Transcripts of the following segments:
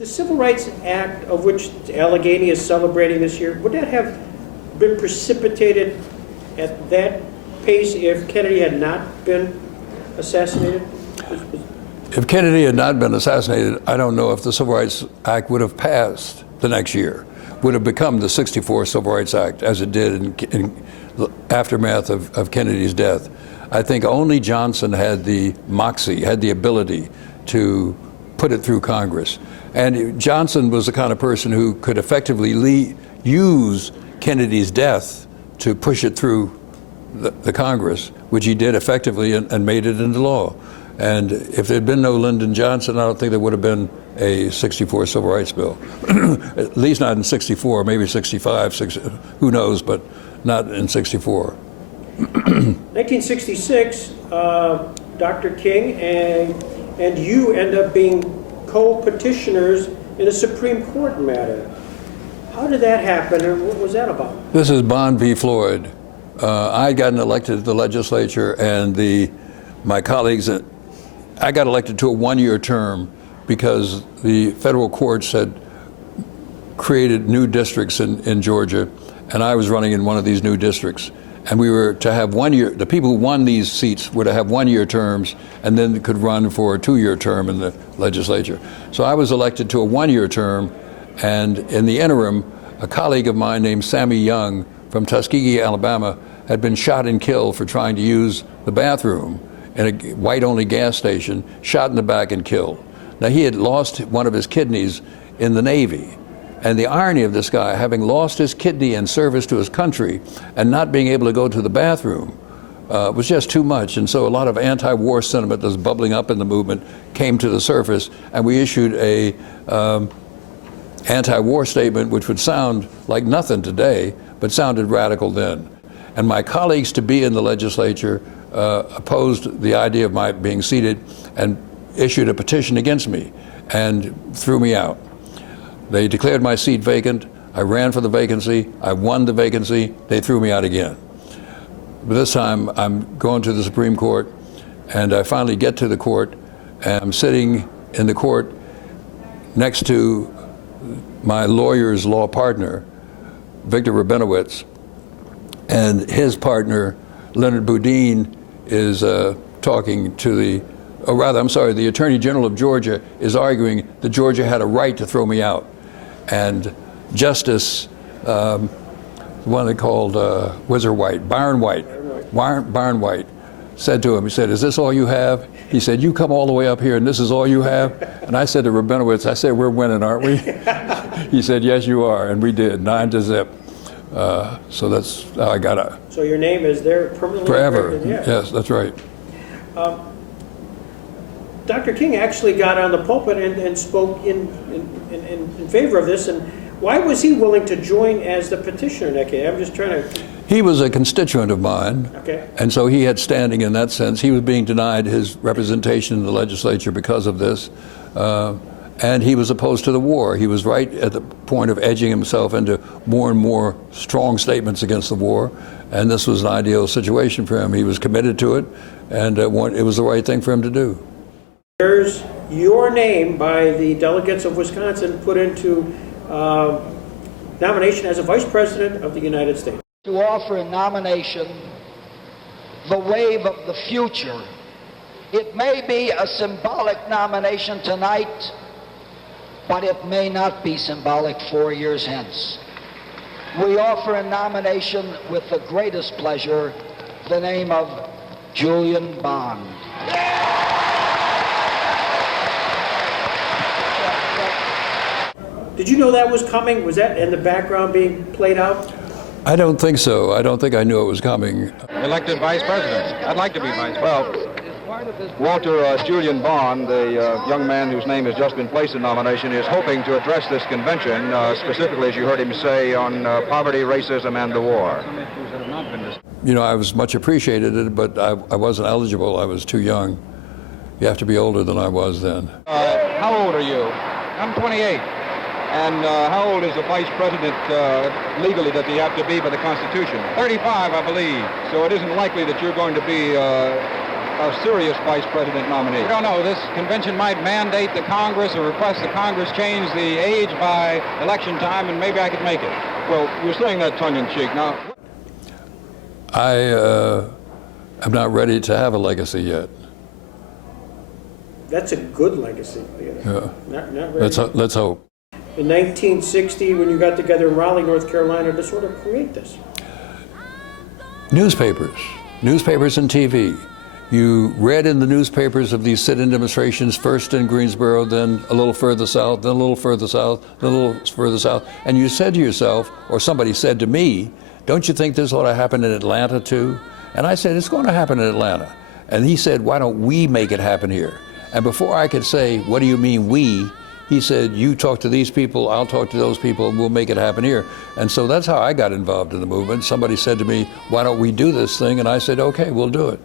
The Civil Rights Act, of which Allegheny is celebrating this year, would that have been precipitated at that pace if Kennedy had not been assassinated? If Kennedy had not been assassinated, I don't know if the Civil Rights Act would have passed the next year, would have become the '64 Civil Rights Act as it did in the aftermath of Kennedy's death. I think only Johnson had the moxie, had the ability to put it through Congress. And Johnson was the kind of person who could effectively use Kennedy's death to push it through the Congress, which he did effectively and made it into law. And if there had been no Lyndon Johnson, I don't think there would have been a '64 Civil Rights Bill. At least not in '64, maybe '65, who knows, but not in '64. 1966, Dr. King and you end up being co-petitioners in a Supreme Court matter. How did that happen, and what was that about? This is Bond v. Floyd. I had gotten elected to the legislature, and my colleagues, I got elected to a one-year term because the federal courts had created new districts in Georgia, and I was running in one of these new districts. And we were to have 1 year, the people who won these seats were to have one-year terms and then could run for a two-year term in the legislature. So I was elected to a one-year term, and in the interim, a colleague of mine named Sammy Young from Tuskegee, Alabama, had been shot and killed for trying to use the bathroom in a white-only gas station, shot in the back and killed. Now, he had lost one of his kidneys in the Navy. And the irony of this guy, having lost his kidney in service to his country and not being able to go to the bathroom, was just too much. And so a lot of anti-war sentiment that was bubbling up in the movement came to the surface, and we issued a anti-war statement which would sound like nothing today, but sounded radical then. And my colleagues to be in the legislature opposed the idea of my being seated and issued a petition against me and threw me out. They declared my seat vacant. I ran for the vacancy. I won the vacancy. They threw me out again. But this time I'm going to the Supreme Court, and I finally get to the court, and I'm sitting in the court next to my lawyer's law partner, Victor Rabinowitz, and his partner, Leonard Boudin, is talking to the Attorney General of Georgia is arguing that Georgia had a right to throw me out. And Justice, the one they called Byron White, said to him, he said, "Is this all you have?" He said, "You come all the way up here and this is all you have?" And I said to Rabinowitz, I said, "We're winning, aren't we?" He said, "Yes, you are." And we did, 9-0. So that's how I got out. So your name is there permanently? Forever. Yeah. Yes, that's right. Dr. King actually got on the pulpit and spoke in favor of this. And why was he willing to join as the petitioner in that case? I'm just trying to... He was a constituent of mine, okay, and so he had standing in that sense. He was being denied his representation in the legislature because of this, and he was opposed to the war. He was right at the point of edging himself into more and more strong statements against the war, and this was an ideal situation for him. He was committed to it, and it was the right thing for him to do. There's your name by the delegates of Wisconsin put into nomination as a Vice President of the United States. To offer a nomination, the wave of the future. It may be a symbolic nomination tonight, but it may not be symbolic 4 years hence. We offer a nomination with the greatest pleasure, the name of Julian Bond. Did you know that was coming? Was that in the background being played out? I don't think so. I don't think I knew it was coming. Elected vice president. I'd like to be vice president. Well, Walter Julian Bond, the young man whose name has just been placed in nomination, is hoping to address this convention, specifically, as you heard him say, on poverty, racism, and the war. You know, I was much appreciated, but I wasn't eligible. I was too young. You have to be older than I was then. How old are you? I'm 28. And how old is a vice president legally that you have to be by the Constitution? 35, I believe. So it isn't likely that you're going to be a serious vice president nominee? We don't know. This convention might mandate the Congress or request the Congress change the age by election time, and maybe I could make it. Well, you're saying that tongue-in-cheek. Now, I am not ready to have a legacy yet. That's a good legacy. Yeah. Not ready. Let's hope. In 1960, when you got together in Raleigh, North Carolina, to sort of create this? Newspapers and TV. You read in the newspapers of these sit-in demonstrations, first in Greensboro, then a little further south, then a little further south, then a little further south, and you said to yourself, or somebody said to me, don't you think this ought to happen in Atlanta too? And I said, it's going to happen in Atlanta. And he said, why don't we make it happen here? And before I could say, what do you mean we? He said, you talk to these people, I'll talk to those people, and we'll make it happen here. And so that's how I got involved in the movement. Somebody said to me, why don't we do this thing? And I said, okay, we'll do it.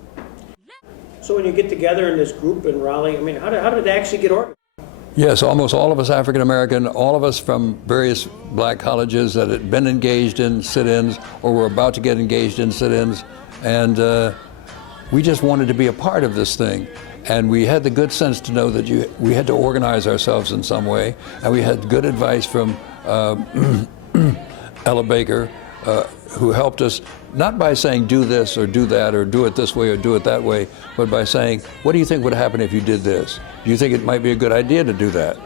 So when you get together in this group in Raleigh, I mean, how did it actually get organized? Yes, almost all of us African American, all of us from various black colleges that had been engaged in sit-ins or were about to get engaged in sit-ins. And we just wanted to be a part of this thing. And we had the good sense to know that we had to organize ourselves in some way. And we had good advice from Ella Baker, who helped us, not by saying do this or do that or do it this way or do it that way, but by saying, what do you think would happen if you did this? Do you think it might be a good idea to do that?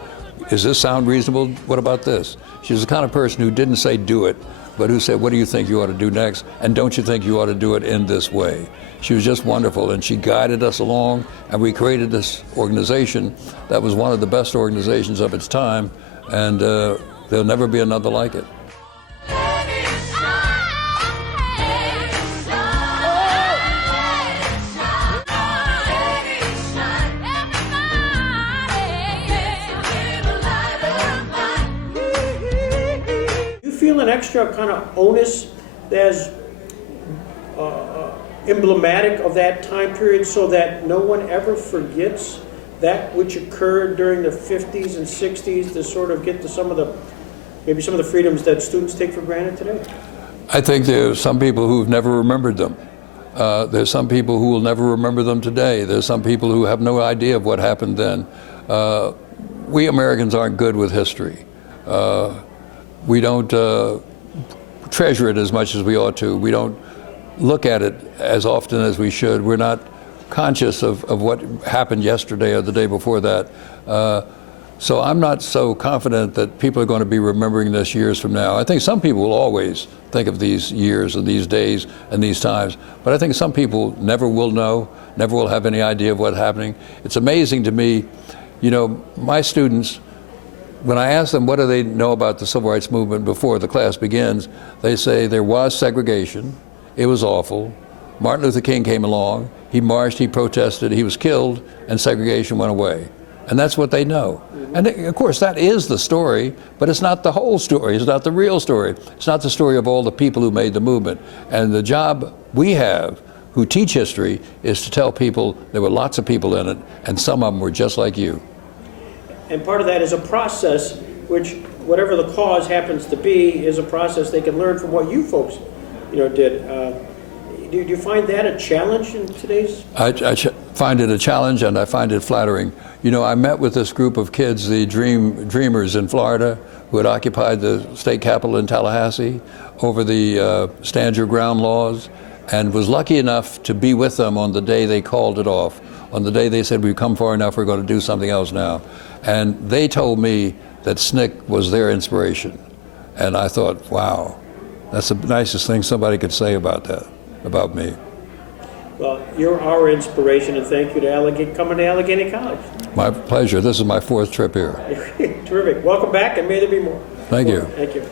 Does this sound reasonable? What about this? She was the kind of person who didn't say do it, but who said, what do you think you ought to do next? And don't you think you ought to do it in this way? She was just wonderful, and she guided us along, and we created this organization that was one of the best organizations of its time, and there'll never be another like it. You feel an extra kind of onus that's emblematic of that time period so that no one ever forgets that which occurred during the 50s and 60s to sort of get to maybe some of the freedoms that students take for granted today? I think there's some people who've never remembered them. There's some people who will never remember them today. There's some people who have no idea of what happened then. We Americans aren't good with history. We don't treasure it as much as we ought to. We don't look at it as often as we should. We're not conscious of what happened yesterday or the day before that. So I'm not so confident that people are going to be remembering this years from now. I think some people will always think of these years and these days and these times, but I think some people never will know, never will have any idea of what's happening. It's amazing to me, you know, my students, when I ask them what do they know about the civil rights movement before the class begins, they say there was segregation, it was awful, Martin Luther King came along, he marched, he protested, he was killed, and segregation went away. And that's what they know. And of course, that is the story, but it's not the whole story. It's not the real story. It's not the story of all the people who made the movement. And the job we have, who teach history, is to tell people there were lots of people in it, and some of them were just like you. And part of that is a process which, whatever the cause happens to be, is a process they can learn from what you folks, did. Do you find that a challenge in today's? I find it a challenge, and I find it flattering. You know, I met with this group of kids, the Dreamers in Florida, who had occupied the state capitol in Tallahassee over the Stand Your Ground laws, and was lucky enough to be with them on the day they called it off. On the day they said, we've come far enough, we're going to do something else now. And they told me that SNCC was their inspiration. And I thought, wow, that's the nicest thing somebody could say about that, about me. Well, you're our inspiration, and thank you to coming to Allegheny College. My pleasure. This is my 4th trip here. Terrific. Welcome back, and may there be more. Thank you. Thank you.